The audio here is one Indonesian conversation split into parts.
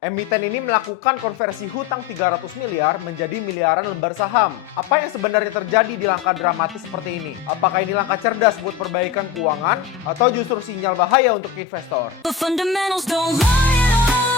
Emiten ini melakukan konversi hutang 300 miliar menjadi miliaran lembar saham. Apa yang sebenarnya terjadi di langkah dramatis seperti ini? Apakah ini langkah cerdas buat perbaikan keuangan atau justru sinyal bahaya untuk investor? The fundamentals don't lie at all.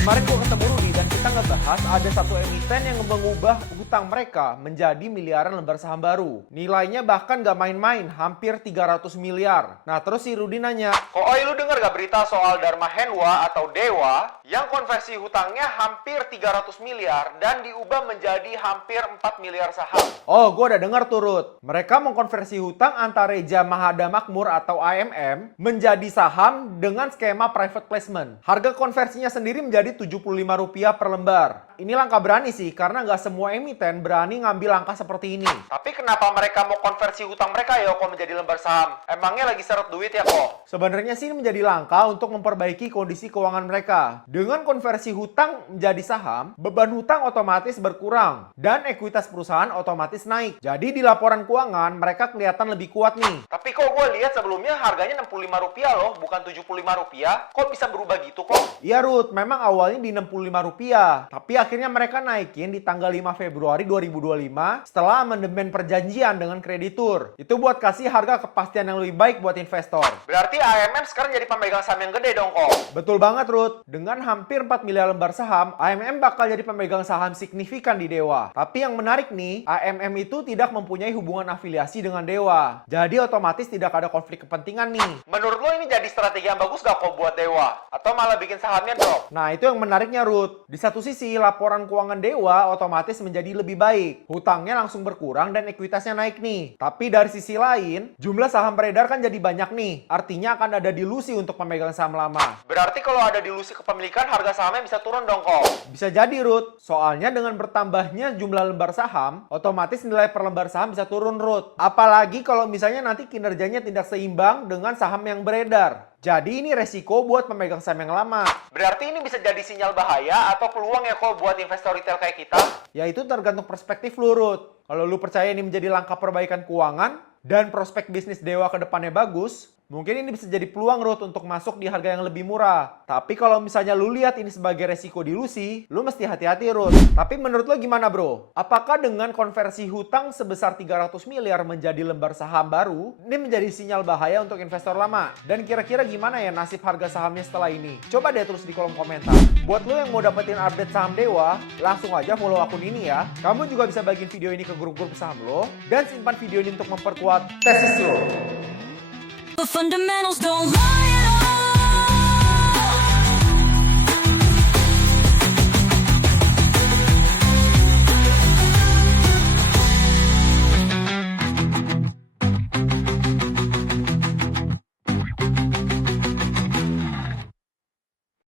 Kemarin gue ketemu Rudy dan kita ngebahas ada satu emiten yang mengubah hutang mereka menjadi miliaran lembar saham baru. Nilainya bahkan gak main-main, hampir 300 miliar. Nah terus si Rudy nanya, "Oi, lu denger gak berita soal Dharma Henwa atau Dewa yang konversi hutangnya hampir 300 miliar dan diubah menjadi hampir 4 miliar saham?" Oh, gue udah dengar turut. Mereka mengkonversi hutang Antareja Mahada Makmur atau AMM menjadi saham dengan skema private placement. Harga konversinya sendiri menjadi Rp75 per lembar. Ini langkah berani sih, karena nggak semua emiten berani ngambil langkah seperti ini. Tapi kenapa mereka mau konversi hutang mereka ya kok menjadi lembar saham? Emangnya lagi seret duit ya kok? Sebenarnya sih ini menjadi langkah untuk memperbaiki kondisi keuangan mereka. Dengan konversi hutang menjadi saham, beban hutang otomatis berkurang dan ekuitas perusahaan otomatis naik. Jadi di laporan keuangan mereka kelihatan lebih kuat nih. Tapi kok gue lihat sebelumnya harganya Rp65 loh, bukan Rp75. Kok bisa berubah gitu kok? Iya Ruth, memang awalnya di Rp65. Tapi akhirnya mereka naikin di tanggal 5 Februari 2025 setelah amandemen perjanjian dengan kreditur. Itu buat kasih harga kepastian yang lebih baik buat investor. Berarti AMM sekarang jadi pemegang saham yang gede dong kok? Betul banget Ruth. Dengan hampir 4 miliar lembar saham, AMM bakal jadi pemegang saham signifikan di Dewa. Tapi yang menarik nih, AMM itu tidak mempunyai hubungan afiliasi dengan Dewa. Jadi otomatis tidak ada konflik kepentingan nih. Menurut lo ini jadi strategi yang bagus gak kok buat Dewa? Atau malah bikin sahamnya drop? Nah itu yang menariknya Ruth. Di satu sisi laporan keuangan Dewa otomatis menjadi lebih baik. Hutangnya langsung berkurang dan ekuitasnya naik nih. Tapi dari sisi lain, jumlah saham beredar kan jadi banyak nih. Artinya akan ada dilusi untuk pemegang saham lama. Berarti kalau ada dilusi kepemilikan, harga sahamnya bisa turun dong kok? Bisa jadi Ruth. Soalnya dengan bertambahnya jumlah lembar saham, otomatis nilai per lembar saham bisa turun Ruth. Apalagi kalau misalnya nanti kinerjanya tidak seimbang dengan saham yang beredar. Jadi ini resiko buat pemegang saham yang lama. Berarti ini bisa jadi sinyal bahaya atau peluang ya kok buat investor retail kayak kita? Ya itu tergantung perspektif lu Ruth. Kalau lu percaya ini menjadi langkah perbaikan keuangan dan prospek bisnis Dewa ke depannya bagus, mungkin ini bisa jadi peluang Ruth untuk masuk di harga yang lebih murah. Tapi kalau misalnya lu lihat ini sebagai resiko dilusi, lu mesti hati-hati Ruth. Tapi menurut lu gimana bro? Apakah dengan konversi hutang sebesar 300 miliar menjadi lembar saham baru, ini menjadi sinyal bahaya untuk investor lama? Dan kira-kira gimana ya nasib harga sahamnya setelah ini? Coba deh tulis di kolom komentar. Buat lu yang mau dapetin update saham Dewa, langsung aja follow akun ini ya. Kamu juga bisa bagiin video ini ke grup-grup saham lo, dan simpan video ini untuk memperkuat tesis lo. The fundamentals don't lie.